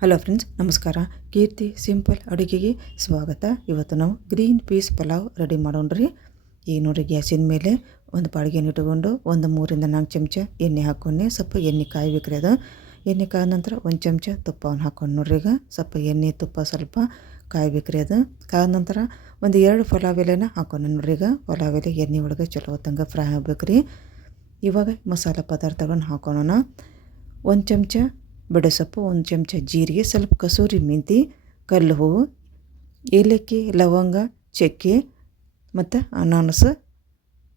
Hello friends, ನಮಸ್ಕಾರ. ಕೀರ್ತಿ simple ಅಡುಗೆಗೆ ಸ್ವಾಗತ. ಇವತ್ತು ನಾವು ಗ್ರೀನ್ ಪೀಸ್ ಪಲಾವ್ ರೆಡಿ ಮಾಡೋಣ್ರಿ. ಈಗ ನೋಡಿರಿ, ಗ್ಯಾಸಿನ ಮೇಲೆ ಒಂದು ಬಾಳಿಗೆನ ಇಟ್ಕೊಂಡು ಒಂದು 3-4 ಚಮಚ ಎಣ್ಣೆ ಹಾಕ್ಕೊಂಡು ಸ್ವಲ್ಪ ಎಣ್ಣೆ ಕಾಯ್ಬೇಕ್ರಿ. ಅದು ಎಣ್ಣೆ ಕಾದ ನಂತರ ಒಂದು ಚಮಚ ತುಪ್ಪವನ್ನು ಹಾಕ್ಕೊಂಡು ನೋಡ್ರಿ. ಈಗ ಸ್ವಲ್ಪ ಎಣ್ಣೆ ತುಪ್ಪ ಸ್ವಲ್ಪ ಕಾಯ್ಬೇಕ್ರಿ. ಅದು ಕಾದ ನಂತರ ಒಂದು 2 ಪಲಾವ್ ಎಲೆನ ಹಾಕ್ಕೊಂಡು ನೋಡ್ರಿ. ಈಗ ಪಲಾವ್ ಎಲೆ ಎಣ್ಣೆ ಒಳಗೆ ಚಲೋ ಹೊತ್ತಂಗೆ ಫ್ರೈ ಆಗ್ಬೇಕ್ರಿ. ಇವಾಗ ಮಸಾಲೆ ಪದಾರ್ಥಗಳನ್ನ ಹಾಕೋಣ. 1 ಚಮಚ ಬಡೆಸೊಪ್ಪು, 1 ಚಮಚ ಜೀರಿಗೆ, ಸ್ವಲ್ಪ ಕಸೂರಿ ಮೆಂತಿ, ಕಲ್ಲು ಹೂವು, ಏಲಕ್ಕಿ, ಲವಂಗ, ಚಕ್ಕೆ ಮತ್ತು ಅನಾನಸ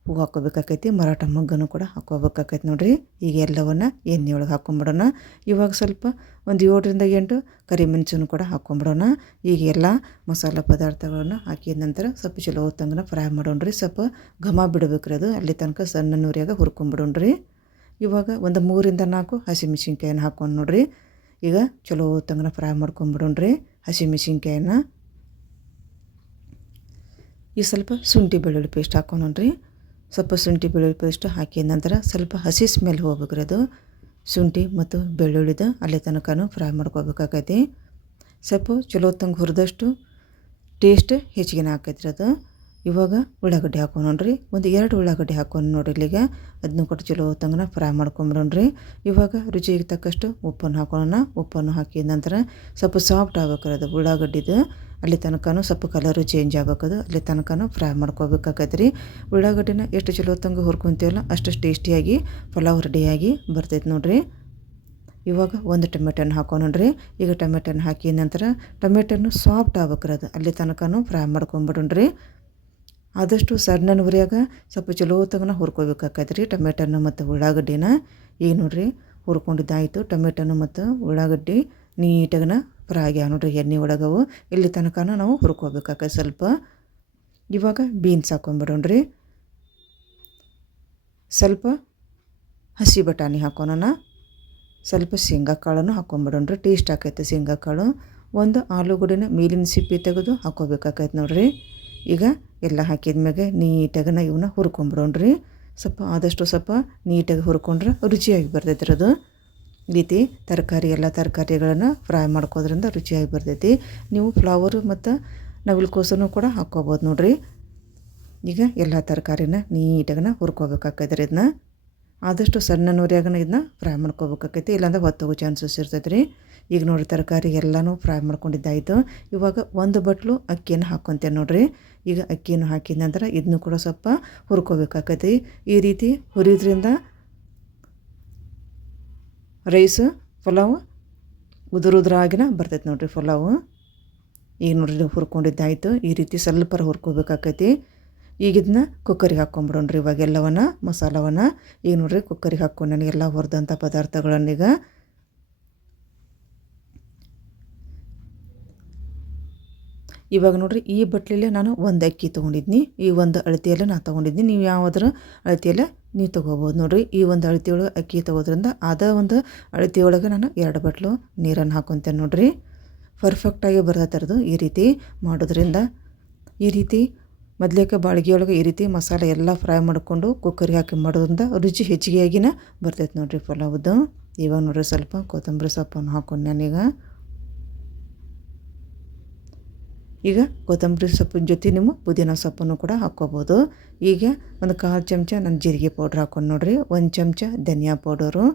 ಹೂವು ಹಾಕ್ಕೋಬೇಕಾಕೈತಿ. ಮರಾಠ ಮೊಗ್ಗನ್ನು ಕೂಡ ಹಾಕ್ಕೋಬೇಕಾಕೈತಿ ನೋಡಿರಿ. ಈಗ ಎಲ್ಲವನ್ನು ಎಣ್ಣೆ ಒಳಗೆ ಹಾಕ್ಕೊಂಬಿಡೋಣ. ಇವಾಗ ಸ್ವಲ್ಪ ಒಂದು 7-8 ಕರಿಮೆಣಸನ್ನು ಕೂಡ ಹಾಕ್ಕೊಂಬಿಡೋಣ. ಈಗ ಎಲ್ಲ ಮಸಾಲೆ ಪದಾರ್ಥಗಳನ್ನು ಹಾಕಿದ ನಂತರ ಸ್ವಲ್ಪ ಚಲೋ ಹೊತ್ತಂಗೆ ಫ್ರೈ ಮಾಡೋಣ್ರಿ. ಸ್ವಲ್ಪ ಘಮ ಬಿಡಬೇಕ್ರಿ. ಅದು ಅಲ್ಲಿ ತನಕ ಸಣ್ಣ ಉರಿಯಾಗ ಹುರ್ಕೊಂಬಿಡೋಣ್ರಿ. ಇವಾಗ ಒಂದು 3-4 ಹಸಿಮೆಣ್ಸಿನ್ಕಾಯನ್ನು ಹಾಕ್ಕೊಂಡು ನೋಡ್ರಿ. ಈಗ ಚಲೋ ಹೊತ್ತಂಗೆ ಫ್ರೈ ಮಾಡ್ಕೊಂಬಿಡೋಣ್ರಿ ಹಸಿಮೆಣ್ಸಿನ್ಕಾಯನ್ನ. ಈ ಸ್ವಲ್ಪ ಶುಂಠಿ ಬೆಳ್ಳುಳ್ಳಿ ಪೇಸ್ಟ್ ಹಾಕ್ಕೊಂಡ್ರಿ. ಸ್ವಲ್ಪ ಶುಂಠಿ ಬೆಳ್ಳುಳ್ಳಿ ಪೇಸ್ಟ್ ಹಾಕಿದ ನಂತರ ಸ್ವಲ್ಪ ಹಸಿ ಸ್ಮೆಲ್ ಹೋಗ್ಬೇಕ್ರಿ. ಅದು ಶುಂಠಿ ಮತ್ತು ಬೆಳ್ಳುಳ್ಳಿದ ಅಲ್ಲಿ ತನಕನೂ ಫ್ರೈ ಮಾಡ್ಕೋಬೇಕಾಗೈತಿ. ಸ್ವಲ್ಪ ಚಲೋ ಹೊತ್ತಂಗೆ ಹುರಿದಷ್ಟು ಟೇಸ್ಟ್ ಹೆಚ್ಚಿಗೆ ಆಕೈತ್ರಿ ಅದು. ಇವಾಗ ಉಳ್ಳಾಗಡ್ಡಿ ಹಾಕ್ಕೊಂಡ್ರಿ. ಒಂದು 2 ಉಳ್ಳಾಗಡ್ಡಿ ಹಾಕ್ಕೊಂಡು ನೋಡ್ರಿ. ಇಲ್ಲಿಗ ಅದನ್ನು ಕೊಟ್ಟು ಚಲೋ ಹೊತ್ತಂಗೆ ಫ್ರೈ ಮಾಡ್ಕೊಂಬಿಡೋಣ್ರಿ. ಇವಾಗ ರುಚಿಗೆ ತಕ್ಕಷ್ಟು ಉಪ್ಪನ್ನು ಹಾಕೋಣ. ಉಪ್ಪನ್ನು ಹಾಕಿದ ನಂತರ ಸ್ವಲ್ಪ ಸಾಫ್ಟ್ ಆಗ್ಬೇಕ್ರಿ. ಅದು ಉಳ್ಳಾಗಡ್ಡಿದು ಅಲ್ಲಿ ತನಕನೂ ಸ್ವಲ್ಪ ಕಲರು ಚೇಂಜ್ ಆಗ್ಬೇಕದು. ಅಲ್ಲಿ ತನಕನೂ ಫ್ರೈ ಮಾಡ್ಕೋಬೇಕಾಗೈತೆ ರೀ. ಉಳ್ಳಾಗಡ್ಡಿನ ಎಷ್ಟು ಚಲೋ ಹೊತ್ತಂಗೆ ಹುರ್ಕೊತೀವಲ್ಲ ಅಷ್ಟು ಟೇಸ್ಟಿಯಾಗಿ ಪಲಾವ್ ರೆಡಿಯಾಗಿ ಬರ್ತೈತೆ ನೋಡ್ರಿ. ಇವಾಗ ಒಂದು ಟೊಮೆಟೊನ ಹಾಕೋಣ್ರಿ. ಈಗ ಟೊಮೆಟೊನ ಹಾಕಿದ ನಂತರ ಟೊಮೆಟೊನು ಸಾಫ್ಟ್ ಆಗ್ಬೇಕ್ರಿ. ಅದು ಅಲ್ಲಿ ತನಕನೂ ಫ್ರೈ ಮಾಡ್ಕೊಂಬಿಡೋಣ್ರಿ. ಆದಷ್ಟು ಸಣ್ಣ ಉರಿಯಾಗ ಸ್ವಲ್ಪ ಚಲೋ ಹೊತ್ತಂಗೆ ಹುರ್ಕೋಬೇಕಾಕೈತೆ ರೀ ಟೊಮೆಟೊನ ಮತ್ತು ಉಳ್ಳಾಗಡ್ಡಿನ. ಈಗ ನೋಡಿರಿ, ಹುರ್ಕೊಂಡಿದ್ದಾಯಿತು. ಟೊಮೆಟೊನು ಮತ್ತು ಉಳ್ಳಾಗಡ್ಡಿ ನೀಟಾಗನ ಫ್ರೈ ಆಗ್ಯಾವ ನೋಡ್ರಿ ಎಣ್ಣೆ ಒಳಗವು. ಇಲ್ಲಿ ತನಕನೂ ನಾವು ಹುರ್ಕೋಬೇಕಾಕೈತೆ ಸ್ವಲ್ಪ. ಇವಾಗ ಬೀನ್ಸ್ ಹಾಕ್ಕೊಂಬಿಡೋಣ್ರಿ. ಸ್ವಲ್ಪ ಹಸಿ ಬಟಾಣಿ ಹಾಕೋಣ. ಸ್ವಲ್ಪ ಶೇಂಗಾ ಕಾಳನ್ನು ಹಾಕ್ಕೊಂಬಿಡೋಣ್ರಿ. ಟೇಸ್ಟ್ ಆಕೈತೆ ಶೇಂಗಾ ಕಾಳು. ಒಂದು ಆಲೂಗಡ್ಡೆನ ಮೇಲಿನ ಸಿಪ್ಪೆ ತೆಗೆದು ಹಾಕ್ಕೋಬೇಕಾಕೈತೆ ನೋಡ್ರಿ. ಈಗ ಎಲ್ಲ ಹಾಕಿದ ಮ್ಯಾಗೆ ನೀಟಾಗನ ಇವನ್ನ ಹುರ್ಕೊಂಬಿಡೋಣ್ರಿ. ಆದಷ್ಟು ಸ್ವಲ್ಪ ನೀಟಾಗಿ ಹುರ್ಕೊಂಡ್ರೆ ರುಚಿಯಾಗಿ ಬರ್ತೈತಿ ಅದು. ಈ ರೀತಿ ಎಲ್ಲ ತರಕಾರಿಗಳನ್ನು ಫ್ರೈ ಮಾಡ್ಕೋದ್ರಿಂದ ರುಚಿಯಾಗಿ ಬರ್ತೈತಿ. ನೀವು ಫ್ಲವರು ಮತ್ತು ನವಿಲುಕೋಸನ್ನು ಕೂಡ ಹಾಕ್ಕೋಬೋದು ನೋಡ್ರಿ. ಈಗ ಎಲ್ಲ ತರಕಾರಿನ ನೀಟಾಗನ ಹುರ್ಕೋಬೇಕಾಕೈತೆ ಇದನ್ನ. ಆದಷ್ಟು ಸಣ್ಣ ಉರಿಯಾಗನ ಇದನ್ನ ಫ್ರೈ ಮಾಡ್ಕೋಬೇಕಾಕೈತಿ, ಇಲ್ಲಾಂದ್ರೆ ಹೊತ್ತೋಗೋ ಚಾನ್ಸಸ್ ಇರ್ತೈತೆ ರೀ. ಈಗ ನೋಡಿರಿ, ತರಕಾರಿ ಎಲ್ಲನೂ ಫ್ರೈ ಮಾಡ್ಕೊಂಡಿದ್ದಾಯಿತು. ಇವಾಗ 1 ಬಟ್ಲು ಅಕ್ಕಿಯನ್ನು ಹಾಕ್ಕೊತೇನೆ ನೋಡ್ರಿ. ಈಗ ಅಕ್ಕಿಯನ್ನು ಹಾಕಿದ ನಂತರ ಇದನ್ನು ಕೂಡ ಸ್ವಲ್ಪ ಹುರ್ಕೋಬೇಕಾಕೈತಿ. ಈ ರೀತಿ ಹುರಿಯೋದ್ರಿಂದ ರೈಸ್ ಪಲಾವ್ ಉದುರುದ್ರಾಗಿನ ಬರ್ತೈತೆ ನೋಡ್ರಿ ಪಲಾವು. ಈಗ ನೋಡ್ರಿ, ಹುರ್ಕೊಂಡಿದ್ದಾಯಿತು. ಈ ರೀತಿ ಸ್ವಲ್ಪ ಹುರ್ಕೋಬೇಕಾಕೈತಿ. ಈಗ ಇದನ್ನ ಕುಕ್ಕರಿಗೆ ಹಾಕ್ಕೊಂಬಿಡೋಣ್ರಿ. ಇವಾಗ ಎಲ್ಲವನ್ನ ಮಸಾಲವನ್ನು ಈಗ ನೋಡ್ರಿ ಕುಕ್ಕರಿಗೆ ಹಾಕ್ಕೊಂಡು ನನಗೆಲ್ಲ ಹುರಿದಂಥ ಪದಾರ್ಥಗಳನ್ನೀಗ ಇವಾಗ ನೋಡ್ರಿ, ಈ ಬಟ್ಲಲ್ಲೇ ನಾನು 1 ಅಕ್ಕಿ ತೊಗೊಂಡಿದ್ನಿ. ಈ 1 ಅಳತೆಯಲ್ಲೇ ನಾನು ತೊಗೊಂಡಿದ್ನಿ. ನೀವು ಯಾವುದ್ರ ಅಳತೆಯಲ್ಲೇ ನೀವು ತೊಗೋಬೋದು ನೋಡ್ರಿ. ಈ 1 ಅಳತೆಯೊಳಗೆ ಅಕ್ಕಿ ತೊಗೋದ್ರಿಂದ ಅದೇ 1 ಅಳತೆಯೊಳಗೆ ನಾನು 2 ಬಟ್ಲು ನೀರನ್ನು ಹಾಕ್ಕೊತೇನೆ ನೋಡ್ರಿ. ಪರ್ಫೆಕ್ಟಾಗಿ ಬರ್ತೈತರದು ಈ ರೀತಿ ಮಾಡೋದ್ರಿಂದ. ಈ ರೀತಿ ಮೊದಲೇಕ ಬಾಳಿಗೆಯೊಳಗೆ ಈ ರೀತಿ ಮಸಾಲೆ ಎಲ್ಲ ಫ್ರೈ ಮಾಡಿಕೊಂಡು ಕುಕ್ಕರಿಗೆ ಹಾಕಿ ಮಾಡೋದ್ರಿಂದ ರುಚಿ ಹೆಚ್ಚಿಗೆಯಾಗಿನ ಬರ್ತೈತೆ ನೋಡ್ರಿ ಪಲಾವ್ದು. ಇವಾಗ ನೋಡ್ರಿ, ಸ್ವಲ್ಪ ಕೊತ್ತಂಬರಿ ಸೊಪ್ಪನ್ನು ಹಾಕ್ಕೊಂಡು ನಾನೀಗ ಕೊತ್ತಂಬರಿ ಸೊಪ್ಪಿನ ಜೊತೆ ನೀವು ಪುದೀನ ಸೊಪ್ಪನ್ನು ಕೂಡ ಹಾಕ್ಕೋಬೋದು. ಈಗ ಒಂದು 1/4 ಚಮಚ ನಾನು ಜೀರಿಗೆ ಪೌಡ್ರ್ ಹಾಕ್ಕೊಂಡು ನೋಡ್ರಿ. 1 ಚಮಚ ಧನಿಯಾ ಪೌಡರು,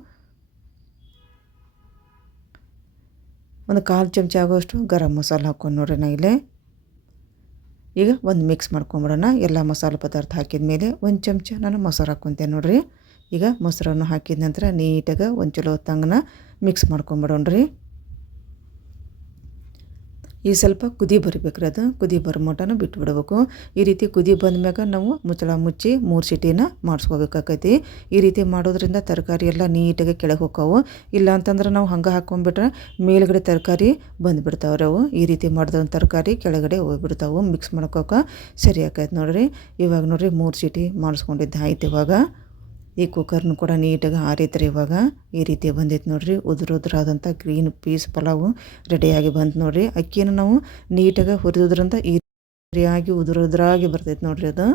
ಒಂದು 1/4 ಚಮಚ ಆಗೋಷ್ಟು ಗರಂ ಮಸಾಲೆ ಹಾಕ್ಕೊಂಡು ನೋಡ್ರಿ ನಾ ಇಲ್ಲೇ. ಈಗ ಒಂದು ಮಿಕ್ಸ್ ಮಾಡ್ಕೊಂಬಿಡೋಣ. ಎಲ್ಲ ಮಸಾಲೆ ಪದಾರ್ಥ ಹಾಕಿದ ಮೇಲೆ 1 ಚಮಚ ನಾನು ಮೊಸರು ಹಾಕ್ಕೊತೇನೆ ನೋಡ್ರಿ. ಈಗ ಮೊಸರನ್ನು ಹಾಕಿದ ನಂತರ ನೀಟಾಗಿ ಒಂದು ಚಲೋ ಹೊತ್ತಂಗನ ಮಿಕ್ಸ್ ಮಾಡ್ಕೊಂಬಿಡೋಣ್ರಿ. ಈ ಸ್ವಲ್ಪ ಕುದಿ ಬರಬೇಕ್ರಿ. ಅದು ಕುದಿ ಬರೋ ಮಟನ ಬಿಟ್ಟು ಬಿಡಬೇಕು. ಈ ರೀತಿ ಕುದಿ ಬಂದ್ಮ್ಯಾಗ ನಾವು ಮುಚ್ಚಳ ಮುಚ್ಚಿ 3 ಸೀಟಿನ ಮಾಡಿಸ್ಕೋಬೇಕಾಕೈತಿ. ಈ ರೀತಿ ಮಾಡೋದ್ರಿಂದ ತರಕಾರಿ ಎಲ್ಲ ನೀಟಾಗಿ ಕೆಳಗೆ ಹೋಗ್ತಾವೆ. ಇಲ್ಲ ಅಂತಂದ್ರೆ ನಾವು ಹಂಗೆ ಹಾಕ್ಕೊಂಡ್ಬಿಟ್ರೆ ಮೇಲ್ಗಡೆ ತರಕಾರಿ ಬಂದುಬಿಡ್ತಾವ್ರಿ ಅವು. ಈ ರೀತಿ ಮಾಡಿದ ತರಕಾರಿ ಕೆಳಗಡೆ ಹೋಗ್ಬಿಡ್ತಾವೆ. ಮಿಕ್ಸ್ ಮಾಡ್ಕೋಕೆ ಸರಿ ಆಕೈತೆ ನೋಡ್ರಿ. ಇವಾಗ ನೋಡ್ರಿ, 3 ಸೀಟಿ ಮಾಡಿಸ್ಕೊಂಡಿದ್ದು ಆಯ್ತು. ಇವಾಗ ಈ ಕುಕ್ಕರ್ನು ಕೂಡ ನೀಟಾಗಿ ಆರೈತ್ರಿ. ಇವಾಗ ಈ ರೀತಿ ಬಂದೈತೆ ನೋಡ್ರಿ. ಉದುರಾದಂಥ ಗ್ರೀನ್ ಪೀಸ್ ಪಲಾವು ರೆಡಿಯಾಗಿ ಬಂತು ನೋಡ್ರಿ. ಅಕ್ಕಿಯನ್ನು ನಾವು ನೀಟಾಗಿ ಹುರಿಯೋದ್ರಿಂದ ಈ ರೀತಿಯಾಗಿ ಉದುರಾಗಿ ಬರ್ತೈತೆ ನೋಡ್ರಿ ಅದು.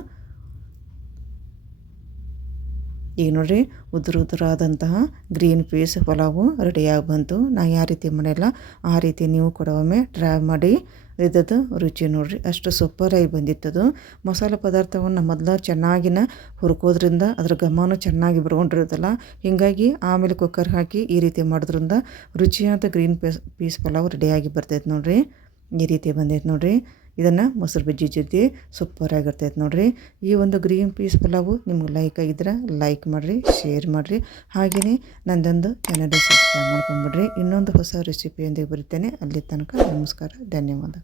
ಈಗ ನೋಡಿರಿ ಉದುರಾದಂತಹ ಗ್ರೀನ್ ಪೀಸ್ ಪಲಾವು ರೆಡಿಯಾಗಿ ಬಂತು. ನಾ ಯಾವ ರೀತಿ ಮಾಡಿಲ್ಲ ಆ ರೀತಿ ನೀವು ಕೂಡ ಒಮ್ಮೆ ಟ್ರೈ ಮಾಡಿ. ಇದ್ದದ್ದು ರುಚಿ ನೋಡಿರಿ ಅಷ್ಟು ಸೂಪರಾಗಿ ಬಂದಿತ್ತದು. ಮಸಾಲೆ ಪದಾರ್ಥವನ್ನು ಮೊದಲು ಚೆನ್ನಾಗಿನ ಹುರ್ಕೋದ್ರಿಂದ ಅದ್ರ ಘಮನೂ ಚೆನ್ನಾಗಿ ಬಿಡ್ಕೊಂಡಿರೋದಲ್ಲ, ಹೀಗಾಗಿ ಆಮೇಲೆ ಕುಕ್ಕರ್ ಹಾಕಿ ಈ ರೀತಿ ಮಾಡೋದ್ರಿಂದ ರುಚಿಯಾದ ಗ್ರೀನ್ ಪೀಸ್ ಪಲಾವ್ ರೆಡಿಯಾಗಿ ಬರ್ತೈತೆ ನೋಡಿರಿ. ಈ ರೀತಿ ಬಂದೈತೆ ನೋಡಿರಿ. ಇದನ್ನು ಮೊಸರು ಬಜ್ಜಿ ಜೊತೆ ಸೂಪರಾಗಿರ್ತೈತೆ ನೋಡಿರಿ. ಈ ಒಂದು ಗ್ರೀನ್ ಪೀಸ್ ಪಲಾವು ನಿಮ್ಗೆ ಲೈಕ್ ಆಗಿದ್ರೆ ಲೈಕ್ ಮಾಡಿರಿ, ಶೇರ್ ಮಾಡಿರಿ. ಹಾಗೆಯೇ ನನ್ನದೊಂದು ಚಾನಲ್ ಸಬ್ಸ್ಕ್ರೈಬ್ ಮಾಡ್ಕೊಂಬಿಡ್ರಿ. ಇನ್ನೊಂದು ಹೊಸ ರೆಸಿಪಿಯೊಂದಿಗೆ ಬರುತ್ತೇನೆ. ಅಲ್ಲಿ ತನಕ ನಮಸ್ಕಾರ, ಧನ್ಯವಾದ.